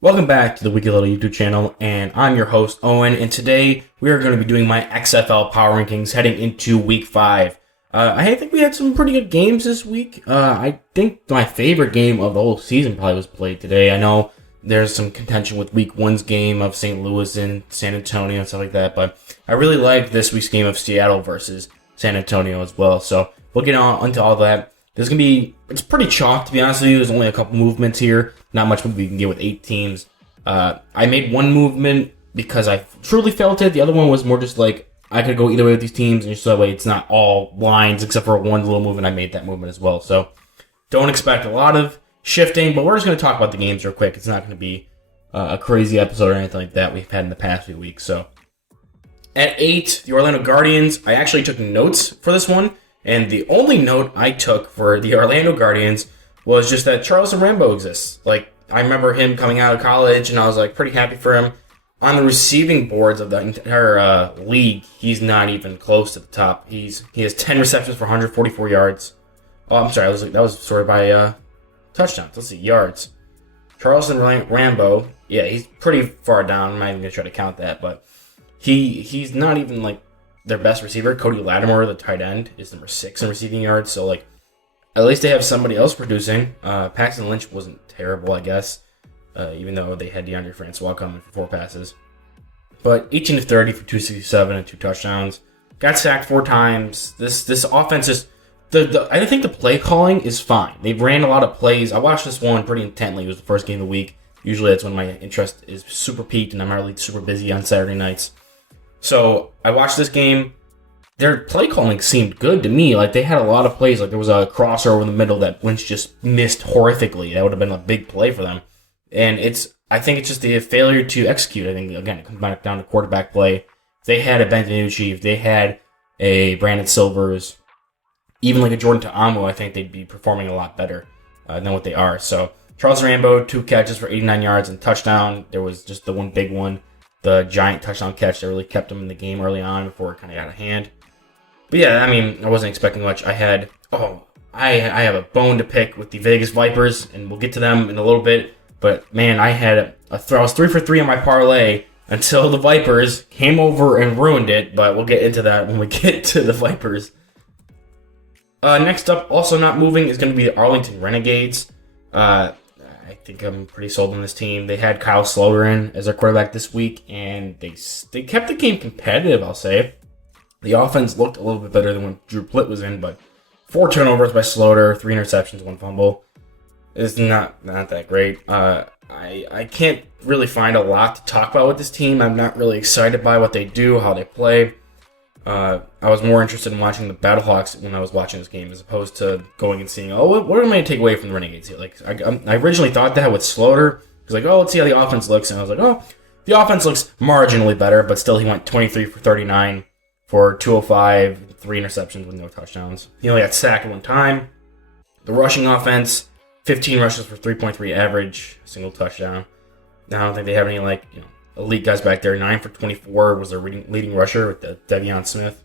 Welcome back to the Weekly Little YouTube channel, and I'm your host, Owen, and today we are going to be doing my XFL Power Rankings heading into Week 5. I think we had some pretty good games this week. I think my favorite game of the whole season probably was played today. I know there's some contention with Week 1's game of St. Louis and San Antonio and stuff like that, but I really like this week's game of Seattle versus San Antonio as well, so we'll get on into all that. It's pretty chalk, to be honest with you. There's only a couple movements here. Not much we can get with 8 teams. I made one movement because I truly felt it. The other one was more just like, I could go either way with these teams, and just so that way it's not all lines except for one little movement. I made that movement as well. So don't expect a lot of shifting, but we're just going to talk about the games real quick. It's not going to be a crazy episode or anything like that we've had in the past few weeks. So at 8, the Orlando Guardians. I actually took notes for this one. And the only note I took for the Orlando Guardians was just that Charles Rambo exists. Like, I remember him coming out of college, and I was like pretty happy for him. On the receiving boards of the entire league, he's not even close to the top. He has 10 receptions for 144 yards. Oh, I'm sorry, that was sorted by touchdowns. Let's see, yards. Charleston Rambo, yeah, he's pretty far down. I'm not even gonna try to count that, but he's not even like their best receiver. Cody Lattimore, the tight end, is number 6 in receiving yards. So, like, at least they have somebody else producing. Paxton Lynch wasn't terrible, I guess, even though they had DeAndre Francois coming for 4 passes. But 18 of 30 for 267 and 2 touchdowns. Got sacked 4 times. This offense is I think the play calling is fine. They've ran a lot of plays. I watched this one pretty intently. It was the first game of the week. Usually that's when my interest is super peaked, and I'm really super busy on Saturday nights. So I watched this game. Their play calling seemed good to me. Like, they had a lot of plays. Like, there was a crossover in the middle that Lynch just missed horrifically. That would have been a big play for them. And I think it's just the failure to execute. I think, again, it comes back down to quarterback play. If they had a Ben DiNucci, if they had a Brandon Silvers, even like a Jordan Ta'amu, I think they'd be performing a lot better than what they are. So Charles Rambo, 2 catches for 89 yards and touchdown. There was just the one big one, the giant touchdown catch that really kept him in the game early on before it kind of got out of hand. But yeah, I mean, I wasn't expecting much. I have a bone to pick with the Vegas Vipers, and we'll get to them in a little bit. But man, I was 3 for 3 on my parlay until the Vipers came over and ruined it. But we'll get into that when we get to the Vipers. Next up, also not moving, is going to be the Arlington Renegades. I think I'm pretty sold on this team. They had Kyle Sloter in as their quarterback this week, and they kept the game competitive, I'll say. The offense looked a little bit better than when Drew Plitt was in, but 4 turnovers by Sloter, 3 interceptions, 1 fumble. It's not that great. I can't really find a lot to talk about with this team. I'm not really excited by what they do, how they play. I was more interested in watching the Battlehawks when I was watching this game, as opposed to going and seeing, what am I going to take away from the Renegades here? Like, I originally thought that with Sloter. I was like, let's see how the offense looks. And I was like, the offense looks marginally better, but still he went 23 for 39 for 205, 3 interceptions with no touchdowns. He only got sacked 1 time. The rushing offense, 15 rushes for 3.3 average, single touchdown. Now, I don't think they have any, elite guys back there. 9 for 24 was their leading rusher with Defiant Smith.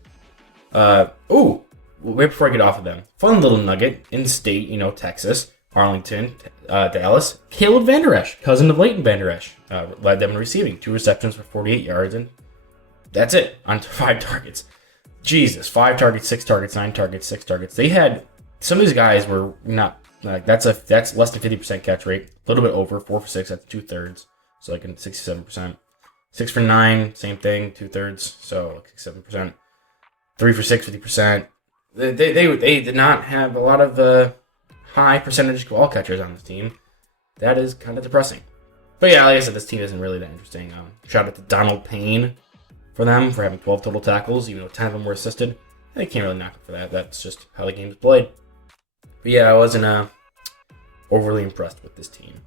Wait before I get off of them. Fun little nugget in state, Texas, Arlington, Dallas. Caleb Van Der Esch, cousin of Leighton Van Der Esch, led them in receiving. 2 receptions for 48 yards, and that's it on 5 targets. Jesus, 5 targets, 6 targets, 9 targets, 6 targets. They had, some of these guys were not, that's less than 50% catch rate. A little bit over, 4 for 6, that's 2/3. So like 67%. 6 for 9, same thing, 2/3, so like 67%. 3 for 6, 50%. They did not have a lot of high percentage ball catchers on this team. That is kind of depressing. But yeah, like I said, this team isn't really that interesting. Shout out to Donald Payne for them for having 12 total tackles, even though 10 of them were assisted. They can't really knock him for that. That's just how the game is played. But yeah, I wasn't overly impressed with this team.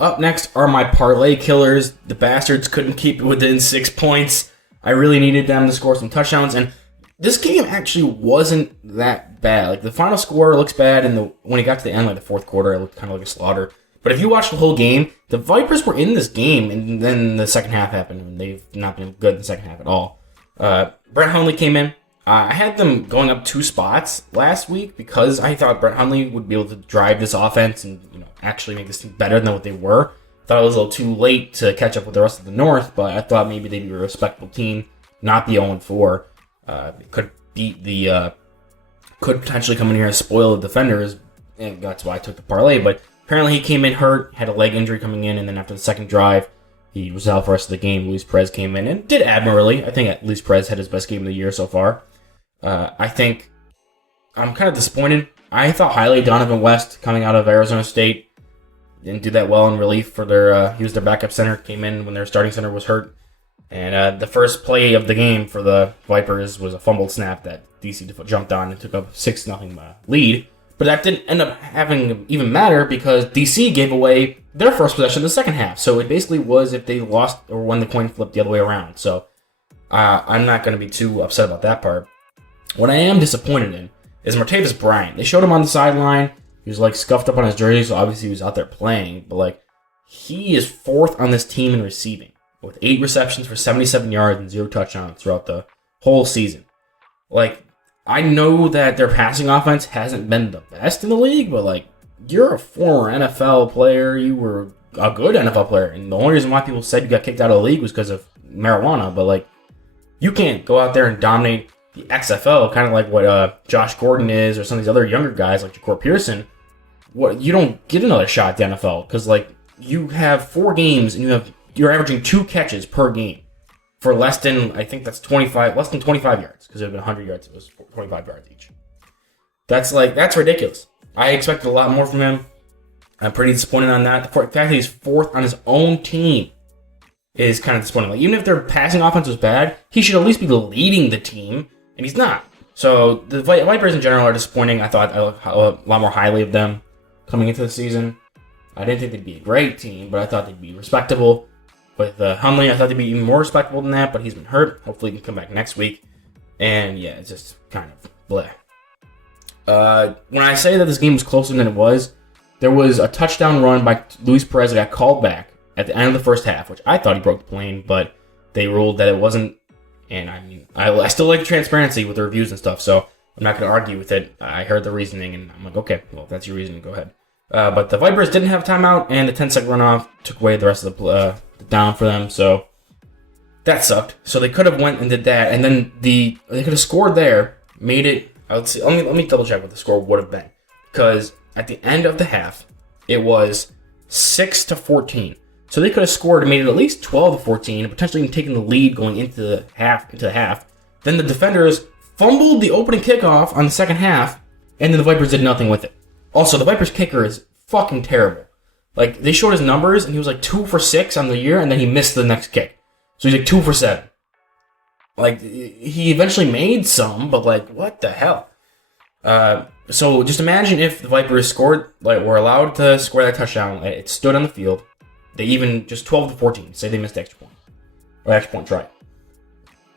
Up next are my parlay killers. The bastards couldn't keep it within 6 points. I really needed them to score some touchdowns, and this game actually wasn't that bad. Like, the final score looks bad, and when it got to the end, like the 4th quarter, it looked kind of like a slaughter. But if you watch the whole game, the Vipers were in this game, and then the second half happened, and they've not been good in the second half at all. Brett Hundley came in. I had them going up 2 spots last week because I thought Brett Hundley would be able to drive this offense and actually make this team better than what they were. thought it was a little too late to catch up with the rest of the North, but I thought maybe they'd be a respectable team, not be 0-4. Could beat the could potentially come in here and spoil the defenders, and that's why I took the parlay. But apparently he came in hurt, had a leg injury coming in, and then after the second drive, he was out for the rest of the game. Luis Perez came in and did admirably. I think Luis Perez had his best game of the year so far. I think I'm kind of disappointed. I thought highly of Donovan West coming out of Arizona State. Didn't do that well in relief for their. He was their backup center. Came in when their starting center was hurt. And the first play of the game for the Vipers was a fumbled snap that DC jumped on and took a 6-0 lead. But that didn't end up having even matter because DC gave away their first possession in the second half. So it basically was if they lost or won the coin flip the other way around. So I'm not going to be too upset about that part. What I am disappointed in is Martavis Bryant. They showed him on the sideline. He was like scuffed up on his jersey, so obviously he was out there playing. But like he is fourth on this team in receiving, with 8 receptions for 77 yards and 0 touchdowns throughout the whole season. Like, I know that their passing offense hasn't been the best in the league, but like, you're a former NFL player. You were a good NFL player, and the only reason why people said you got kicked out of the league was because of marijuana. But like, you can't go out there and dominate the XFL, kind of like what Josh Gordon is, or some of these other younger guys like Ja'Cory Pearson. What, you don't get another shot at the NFL because like you have 4 games and you're averaging 2 catches per game for less than, I think that's 25 yards, because it would have been 100 yards. It was 25 yards each. That's ridiculous. I expected a lot more from him. I'm pretty disappointed on that. The fact that he's fourth on his own team is kind of disappointing. Like, even if their passing offense was bad, he should at least be leading the team, and he's not. So the Vipers in general are disappointing. I thought a lot more highly of them coming into the season. I didn't think they'd be a great team, but I thought they'd be respectable. With Hundley, I thought they'd be even more respectable than that, but he's been hurt. Hopefully he can come back next week. And yeah, it's just kind of bleh. When I say that this game was closer than it was, there was a touchdown run by Luis Perez that got called back at the end of the first half, which I thought he broke the plane, but they ruled that it wasn't. And I mean, I still like transparency with the reviews and stuff, so I'm not going to argue with it. I heard the reasoning, and I'm like, okay, well, if that's your reasoning, go ahead. But the Vipers didn't have timeout, and the 10-second runoff took away the rest of the down for them, so that sucked. So they could have went and did that, and then they could have scored there, made it. Let's see. Let me double check what the score would have been, because at the end of the half, it was 6-14. So they could have scored and made it at least 12-14, and potentially even taken the lead going into the half. Then the defenders fumbled the opening kickoff on the second half, and then the Vipers did nothing with it. Also, the Vipers kicker is fucking terrible. Like, they showed his numbers, and he was like 2 for 6 on the year, and then he missed the next kick. So he's like 2 for 7. Like, he eventually made some, but like, what the hell? So just imagine if the Vipers were allowed to score that touchdown. It stood on the field. They even just 12-14. Say they missed the extra point, or extra point try.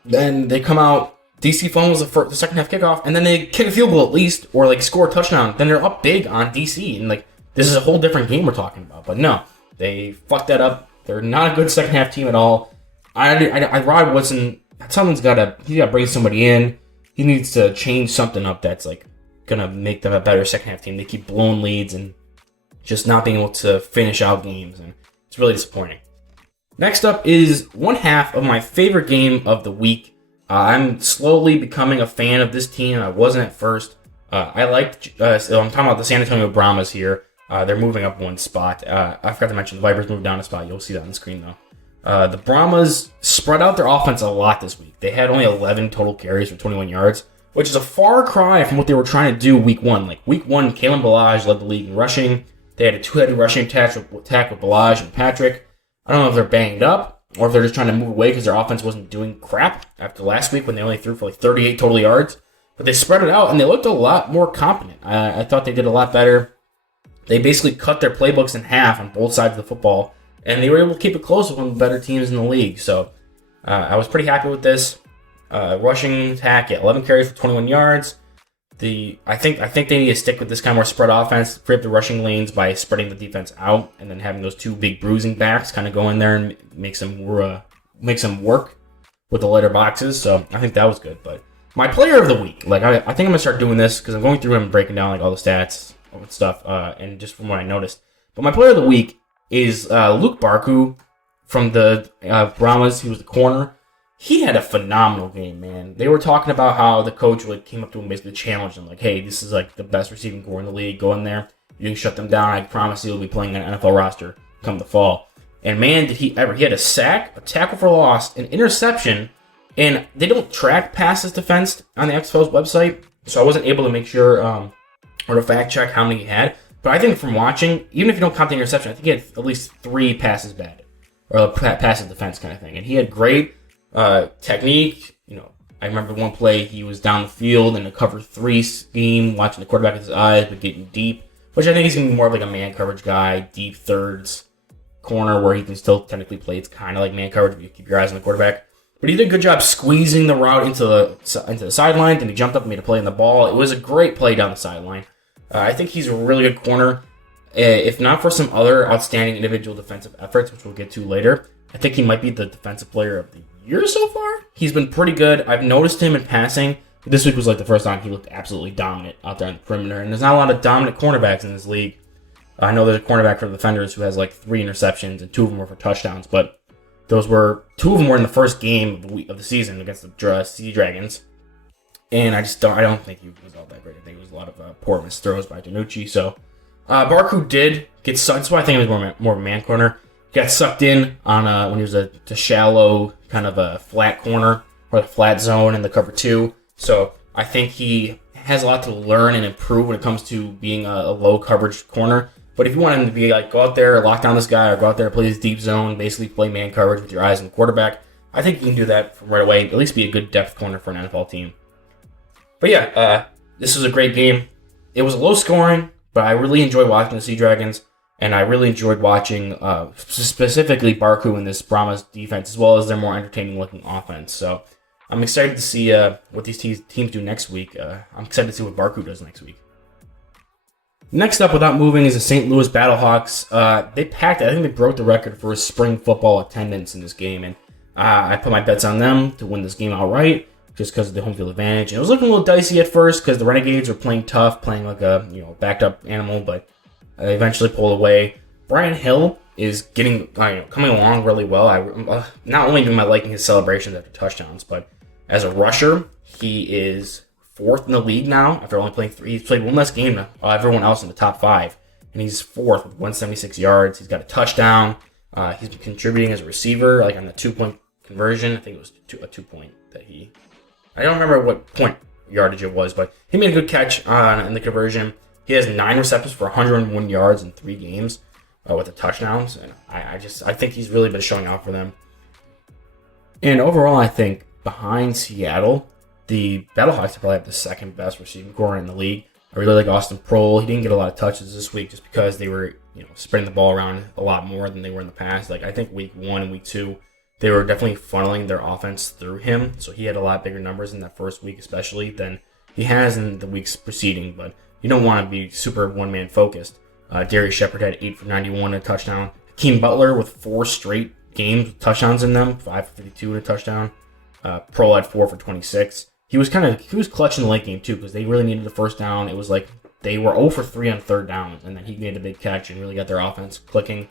Then they come out. DC fumbles the second half kickoff, and then they kick a field goal at least, or like score a touchdown. Then they're up big on DC, and like, this is a whole different game we're talking about. But no, they fucked that up. They're not a good second half team at all. Rod Woodson, he's got to bring somebody in. He needs to change something up that's like gonna make them a better second half team. They keep blowing leads and just not being able to finish out games, and it's really disappointing. Next up is one half of my favorite game of the week. I'm slowly becoming a fan of this team. I wasn't at first. I'm talking about the San Antonio Brahmas here. They're moving up one spot. I forgot to mention the Vipers moved down a spot. You'll see that on the screen, though. The Brahmas spread out their offense a lot this week. They had only 11 total carries for 21 yards, which is a far cry from what they were trying to do week 1. Like, week 1, Kalen Ballage led the league in rushing. They had a 2-headed rushing attack with Ballage and Patrick. I don't know if they're banged up or if they're just trying to move away because their offense wasn't doing crap after last week when they only threw for like 38 total yards. But they spread it out, and they looked a lot more competent. I thought they did a lot better. They basically cut their playbooks in half on both sides of the football, and they were able to keep it close with one of the better teams in the league. So I was pretty happy with this. Rushing attack, 11 carries for 21 yards. I think they need to stick with this kind of more spread offense, free up the rushing lanes by spreading the defense out, and then having those 2 big bruising backs kind of go in there and make some work with the lighter boxes. So I think that was good. But my player of the week, like I think I'm gonna start doing this because I'm going through and breaking down like all the stats, all that stuff, and just from what I noticed. But my player of the week is Luke Barku from the Brahmas. He was the corner. He had a phenomenal game, man. They were talking about how the coach came up to him, basically challenged him, like, hey, this is the best receiving core in the league. Go in there. You can shut them down. I promise you'll be playing on an NFL roster come the fall. And man, did he ever. He had a sack, a tackle for loss, an interception, and they don't track passes defense on the XFL's website, so I wasn't able to make sure or to fact check how many he had. But I think from watching, even if you don't count the interception, I think he had at least 3 passes bad, or passive defense kind of thing. And he had great technique. I remember one play he was down the field in a cover 3 scheme, watching the quarterback with his eyes, but getting deep, which I think he's going to be more of a man coverage guy, deep thirds, corner where he can still technically play. It's kind of like man coverage if you keep your eyes on the quarterback. But he did a good job squeezing the route into the sideline, and he jumped up and made a play on the ball. It was a great play down the sideline. I think he's a really good corner. If not for some other outstanding individual defensive efforts, which we'll get to later, I think he might be the defensive player of the year so far. He's been pretty good. I've noticed him in passing. This week was the first time he looked absolutely dominant out there on the perimeter, and there's not a lot of dominant cornerbacks in this league. I know there's a cornerback for the Defenders who has 3 interceptions, and 2 of them were for touchdowns, but 2 of them were in the first game of the season against the Sea Dragons, and I don't think he was all that great. I think it was a lot of poor missed throws by DiNucci. So Barku did get sucked. That's why I think he was more of a man corner. He got sucked in on when he was a shallow kind of a flat corner or a flat zone in the cover 2. So I think he has a lot to learn and improve when it comes to being a low coverage corner. But if you want him to be go out there, lock down this guy, or go out there and play his deep zone, basically play man coverage with your eyes on the quarterback, I think you can do that from right away. At least be a good depth corner for an NFL team. But yeah, this was a great game. It was low scoring, but I really enjoyed watching the Sea Dragons, and I really enjoyed watching specifically Barku in this Brahmas defense, as well as their more entertaining looking offense. So I'm excited to see what these teams do next week. I'm excited to see what Barku does next week. Next up, without moving, is the St. Louis Battlehawks. They packed it. I think they broke the record for spring football attendance in this game, and I put my bets on them to win this game outright just because of the home field advantage. And it was looking a little dicey at first because the Renegades were playing tough, playing like a backed up animal, but they eventually pulled away. Brian Hill is coming along really well. I not only am I liking his celebrations after touchdowns, but as a rusher, he is 4th in the league now after only playing 3. He's played one less game than everyone else in the top 5, and he's 4th with 176 yards. He's got a touchdown. He's been contributing as a receiver, on the 2-point conversion. I think it was a 2-point that he. I don't remember what point yardage it was, but he made a good catch in the conversion. He has 9 receptions for 101 yards in 3 games with the touchdowns, and I think he's really been showing out for them. And overall, I think behind Seattle, the Battlehawks probably have the second best receiving core in the league. I really like Austin Prohl. He didn't get a lot of touches this week just because they were, spreading the ball around a lot more than they were in the past. I think week 1 and week 2, they were definitely funneling their offense through him. So he had a lot bigger numbers in that first week, especially than he has in the weeks preceding. But you don't want to be super one-man focused. Darius Shepard had 8 for 91 and a touchdown. Hakeem Butler with 4 straight games with touchdowns in them, 5 for 52 and a touchdown. Prohl had 4 for 26. He was clutch in the late game too because they really needed the first down. It was they were 0 for 3 on 3rd down, and then he made a big catch and really got their offense clicking.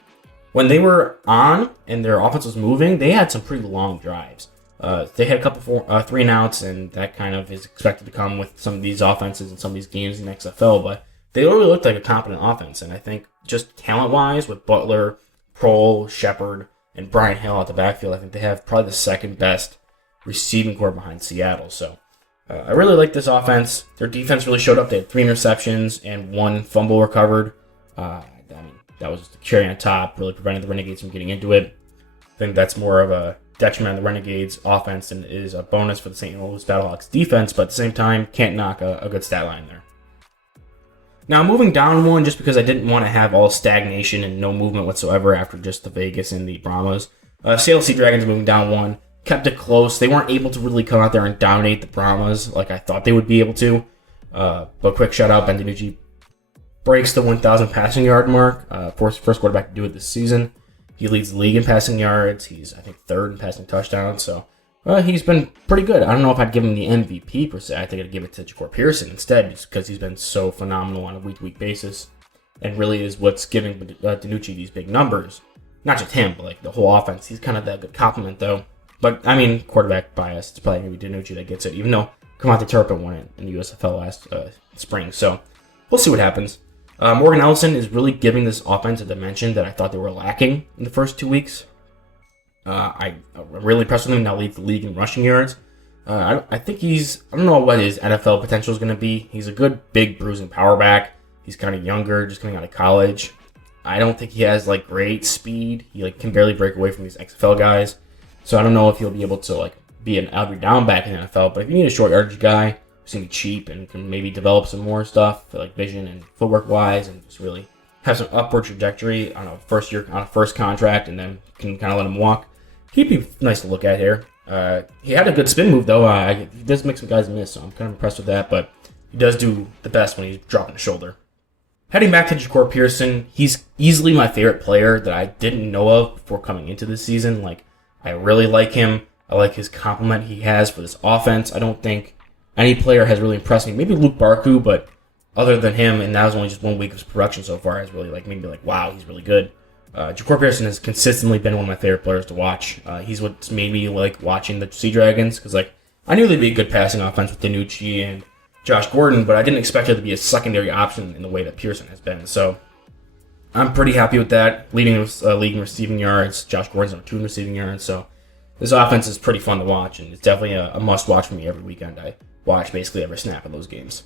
When they were on and their offense was moving, they had some pretty long drives. They had a couple 3 and outs, and that kind of is expected to come with some of these offenses and some of these games in XFL. But they really looked like a competent offense, and I think just talent-wise with Butler, Prohl, Shepard, and Brian Hill at the backfield, I think they have probably the second best receiving core behind Seattle. So. I really like this offense. Their defense really showed up. They had 3 interceptions and 1 fumble recovered. That was just a cherry on top, really prevented the Renegades from getting into it. I think that's more of a detriment of the Renegades' offense than it is a bonus for the St. Louis Battlehawks defense, but at the same time, can't knock a good stat line there. Now, moving down one, just because I didn't want to have all stagnation and no movement whatsoever after just the Vegas and the Brahmas. Seattle Sea Dragons moving down 1. Kept it close. They weren't able to really come out there and dominate the Brahmas like I thought they would be able to. But quick shout out, Ben DiNucci breaks the 1,000 passing yard mark. First quarterback to do it this season. He leads the league in passing yards. He's, I think, 3rd in passing touchdowns. So he's been pretty good. I don't know if I'd give him the MVP per se. I think I'd give it to Ja'Cory Pearson instead, just because he's been so phenomenal on a week-to-week basis. and really is what's giving DiNucci these big numbers. Not just him, but like the whole offense. He's kind of that good compliment, though. But I mean, quarterback bias. It's probably going to be DiNucci that gets it, even though Kamate Turpin won it in the USFL last spring. So we'll see what happens. Morgan Ellison is really giving this offense a dimension that I thought they were lacking in the first 2 weeks. I'm really impressed with him. Now leads the league in rushing yards. I think I don't know what his NFL potential is going to be. He's a good, big, bruising power back. He's kind of younger, just coming out of college. I don't think he has like great speed. He like can barely break away from these XFL guys. So I don't know if he'll be able to like be an every down back in the NFL. But if you need a short yardage guy who's going to be cheap and can maybe develop some more stuff like vision and footwork wise and just really have some upward trajectory on a first contract and then can kind of let him walk, he'd be nice to look at here. He had a good spin move though. He does make some guys miss, so I'm kind of impressed with that. But he does do the best when he's dropping the shoulder. Heading back to Ja'Cour Pearson, he's easily my favorite player that I didn't know of before coming into this season. Like, I really like him. I like his compliment he has for this offense. I don't think any player has really impressed me. Maybe Luke Barku, but other than him, and that was only just 1 week of production so far, has really made me like, wow, he's really good. Ja'Cour Pearson has consistently been one of my favorite players to watch. He's what's made me like watching the Sea Dragons, because like I knew they'd be a good passing offense with DiNucci and Josh Gordon, but I didn't expect it to be a secondary option in the way that Pearson has been. So I'm pretty happy with that. Leading league in receiving yards. Josh Gordon's on 2 in receiving yards. So this offense is pretty fun to watch, and it's definitely a must-watch for me every weekend. I watch basically every snap of those games.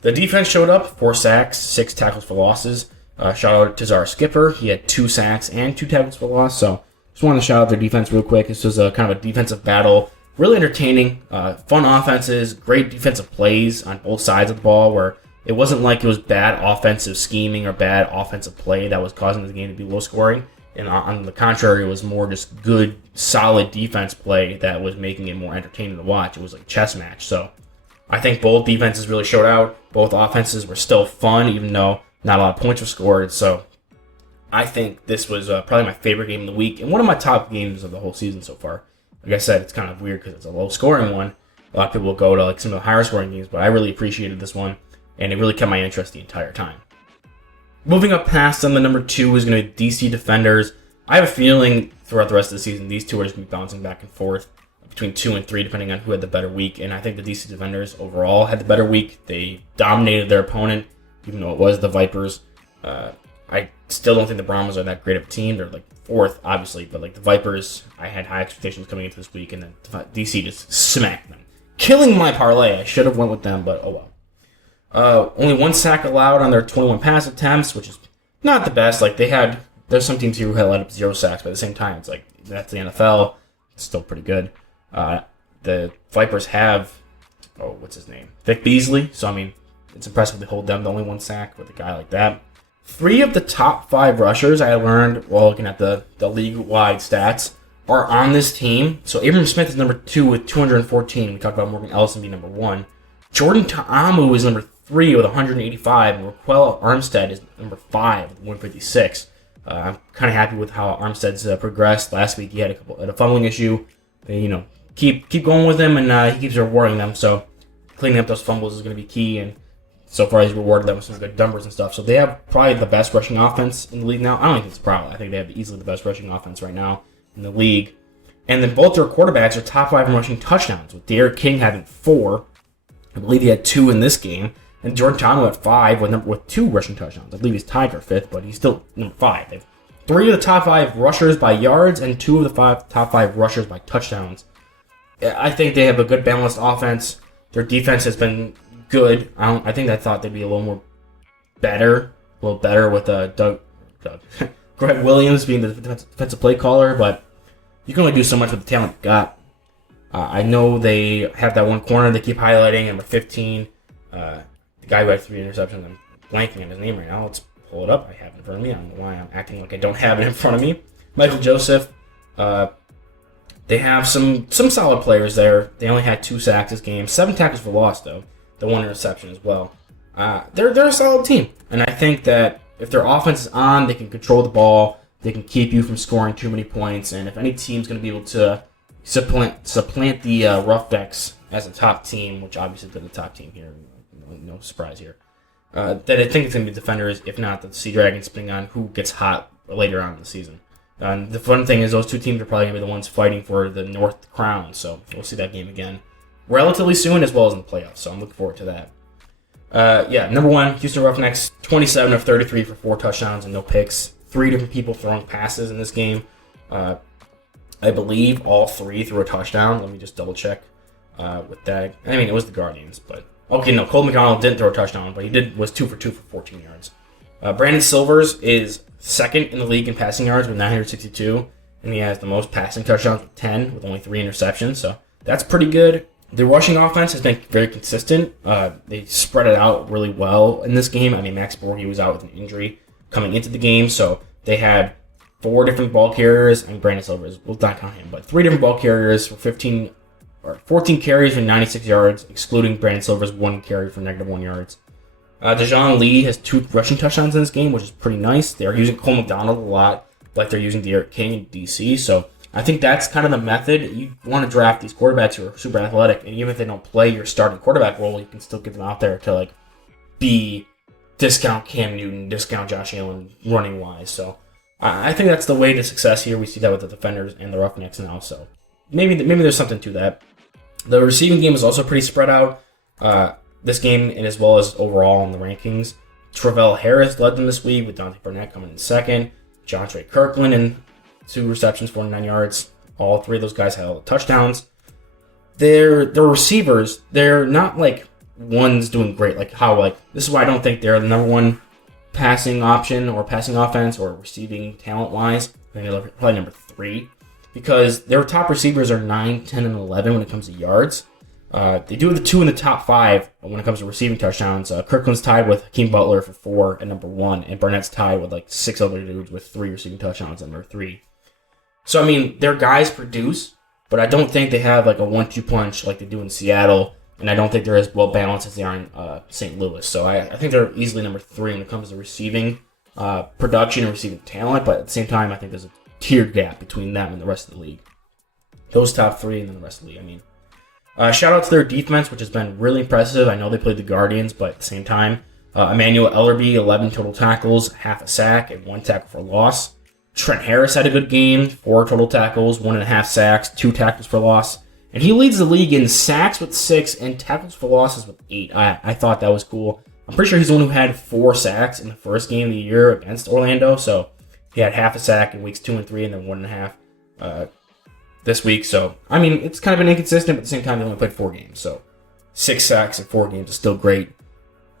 The defense showed up, 4 sacks, 6 tackles for losses. Shout out to Zara Skipper. He had 2 sacks and 2 tackles for loss. So just wanted to shout out their defense real quick. This was a kind of a defensive battle. Really entertaining, fun offenses, great defensive plays on both sides of the ball where it wasn't like it was bad offensive scheming or bad offensive play that was causing the game to be low scoring. And on the contrary, it was more just good, solid defense play that was making it more entertaining to watch. It was like a chess match. So I think both defenses really showed out. Both offenses were still fun, even though not a lot of points were scored. So I think this was probably my favorite game of the week and one of my top games of the whole season so far. Like I said, it's kind of weird because it's a low-scoring one. A lot of people will go to like some of the higher-scoring games, but I really appreciated this one, and it really kept my interest the entire time. Moving up past them, the number 2 is going to be DC Defenders. I have a feeling throughout the rest of the season, these two are just going to be bouncing back and forth between 2 and 3, depending on who had the better week, and I think the DC Defenders overall had the better week. They dominated their opponent, even though it was the Vipers. I still don't think the Brahmas are that great of a team. They're like 4th, obviously, but like the Vipers, I had high expectations coming into this week, and then DC just smacked them, killing my parlay. I should have went with them, but oh well. Only 1 sack allowed on their 21 pass attempts, which is not the best. Like there's some teams here who had let up 0 sacks, but at the same time, it's like that's the NFL. It's still pretty good. The Vipers have, what's his name? Vic Beasley. So I mean, it's impressive to hold them to only 1 sack with a guy like that. 3 of the top 5 rushers I learned while looking at the league-wide stats are on this team. So Abram Smith is number 2 with 214. We talked about Morgan Ellison being number 1. Jordan Ta'amu is number 3 with 185. And Raquel Armstead is number 5 with 156. I'm kind of happy with how Armstead's progressed. Last week he had a fumbling issue. They, keep going with him, and he keeps rewarding them. So cleaning up those fumbles is going to be key, and so far, he's rewarded them with some good numbers and stuff. So they have probably the best rushing offense in the league now. I don't think it's probably. I think they have easily the best rushing offense right now in the league. And then both their quarterbacks are top 5 in rushing touchdowns, with Derek King having 4. I believe he had 2 in this game. And Jordan Ta'amu at 5 with 2 rushing touchdowns. I believe he's tied for 5th, but he's still number 5. They have 3 of the top 5 rushers by yards and 2 of the top 5 rushers by touchdowns. I think they have a good balanced offense. Their defense has been good. I think I thought they'd be a little better with Greg Williams being the defensive play caller, but you can only do so much with the talent you got. I know they have that one corner they keep highlighting, number 15, the guy who had 3 interceptions. I'm blanking on his name right now. Let's pull it up. I have it in front of me. I don't know why I'm acting like I don't have it in front of me. Michael Joseph. They have some solid players there. They only had 2 sacks this game. 7 tackles for loss, though. The 1 interception as well. They're a solid team. And I think that if their offense is on, they can control the ball. They can keep you from scoring too many points. And if any team's going to be able to supplant the Roughnecks as a top team, which obviously they're the top team here, no surprise here. that I think it's going to be the Defenders, if not the Sea Dragons, depending on who gets hot later on in the season. And the fun thing is those two teams are probably going to be the ones fighting for the North Crown, so we'll see that game again relatively soon, as well as in the playoffs, so I'm looking forward to that. Number one, Houston Roughnecks, 27 of 33 for 4 touchdowns and no picks. 3 different people throwing passes in this game. I believe all 3 threw a touchdown. Let me just double check with that. I mean, it was the Guardians, but okay, no, Cole McDonald didn't throw a touchdown, but he was 2 for 2 for 14 yards. Brandon Silvers is second in the league in passing yards with 962, and he has the most passing touchdowns with 10, with only 3 interceptions, so that's pretty good. The rushing offense has been very consistent. They spread it out really well in this game. I mean, Max Borghi was out with an injury coming into the game, so they had 4 different ball carriers, and Brandon Silvers, we'll not count him, but 3 different ball carriers for 14 carries for 96 yards, excluding Brandon Silvers' 1 carry for -1 yards. Dejon Lee has 2 rushing touchdowns in this game, which is pretty nice. They're using Cole McDonald a lot, like they're using Derek King in DC, so I think that's kind of the method. You want to draft these quarterbacks who are super athletic, and even if they don't play your starting quarterback role, you can still get them out there to be discount Cam Newton, discount Josh Allen running wise. So I think that's the way to success here. We see that with the Defenders and the Roughnecks now, so maybe there's something to that. The receiving game is also pretty spread out. This game, and as well as overall in the rankings, Travell Harris led them this week, with Dante Burnett coming in second. Jontre Kirkland in 2 receptions, 49 yards. All 3 of those guys had touchdowns. Their receivers, they're not one's doing great. This is why I don't think they're the number 1 passing option or passing offense or receiving talent wise. I think they're probably number 3, because their top receivers are 9, 10, and 11 when it comes to yards. They do have the 2 in the top 5 when it comes to receiving touchdowns. Kirkland's tied with Hakeem Butler for 4 at number 1, and Burnett's tied with 6 other dudes with 3 receiving touchdowns at number 3. So, I mean, their guys produce, but I don't think they have a 1-2 punch like they do in Seattle, and I don't think they're as well balanced as they are in St. Louis. So I think they're easily number 3 when it comes to receiving production and receiving talent, but at the same time, I think there's a tiered gap between them and the rest of the league. Those top 3 and then the rest of the league, I mean. Shout out to their defense, which has been really impressive. I know they played the Guardians, but at the same time, Emmanuel Ellerbe, 11 total tackles, half a sack, and 1 tackle for loss. Trent Harris had a good game, 4 total tackles, 1.5 sacks, 2 tackles for loss. And he leads the league in sacks with 6 and tackles for losses with 8. I thought that was cool. I'm pretty sure he's the one who had 4 sacks in the first game of the year against Orlando, so he had half a sack in weeks 2 and 3, and then 1.5 this week. So, I mean, it's kind of been inconsistent, but at the same time, they only played 4 games. So, 6 sacks in 4 games is still great,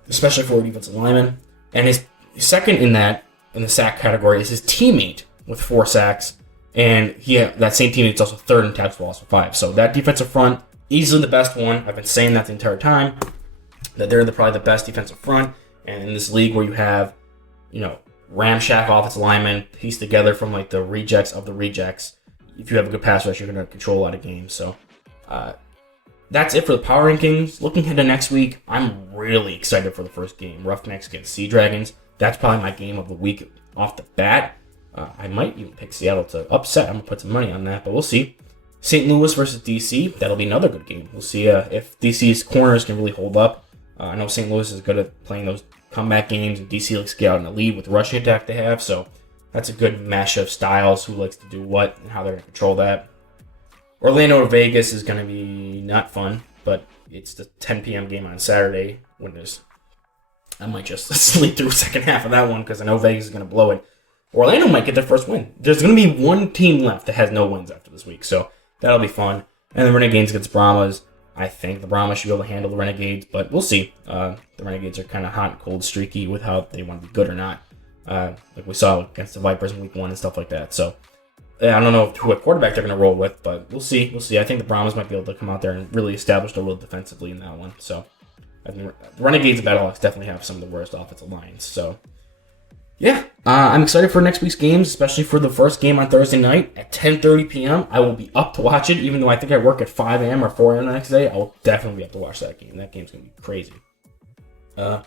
especially for a defensive lineman. And his second in the sack category is his teammate with 4 sacks. And that same teammate's also 3rd in tackles for loss with 5. So, that defensive front, easily the best one. I've been saying that the entire time, that they're probably the best defensive front. And in this league where you have, ramshack offensive linemen pieced together from the rejects of the rejects, if you have a good pass rush, you're going to control a lot of games. So that's it for the power rankings. Looking ahead to next week, I'm really excited for the first game. Roughnecks against Sea Dragons. That's probably my game of the week off the bat. I might even pick Seattle to upset. I'm going to put some money on that, but we'll see. St. Louis versus DC. That'll be another good game. We'll see if DC's corners can really hold up. I know St. Louis is good at playing those comeback games, and DC likes to get out in the lead with the rushing attack they have, so that's a good mesh of styles, who likes to do what and how they're going to control that. Orlando or Vegas is going to be not fun, but it's the 10 p.m. game on Saturday. I might just sleep through the second half of that one because I know Vegas is going to blow it. Orlando might get their first win. There's going to be one team left that has no wins after this week, so that'll be fun. And the Renegades against Brahmas. I think the Brahmas should be able to handle the Renegades, but we'll see. The Renegades are kind of hot and cold, streaky with how they want to be good or not. Like we saw against the Vipers in week 1 and stuff like that. So I don't know what quarterback they're going to roll with, but we'll see. I think the Brahmas might be able to come out there and really establish their role defensively in that one. So I think the Renegades and Battlehawks definitely have some of the worst offensive lines. So yeah, I'm excited for next week's games, especially for the first game on Thursday night at 10:30 p.m. I will be up to watch it, even though I think I work at 5 a.m. or 4 a.m. the next day. I will definitely be up to watch that game. That game's going to be crazy. Other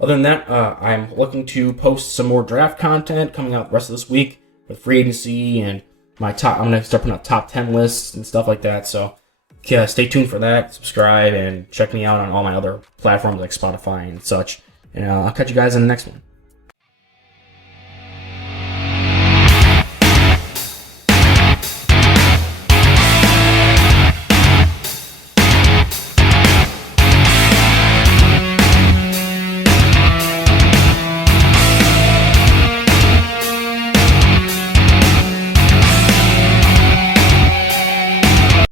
than that, I'm looking to post some more draft content coming out the rest of this week with free agency and my top. I'm going to start putting out top 10 lists and stuff like that. So yeah, stay tuned for that. Subscribe and check me out on all my other platforms like Spotify and such. And I'll catch you guys in the next one.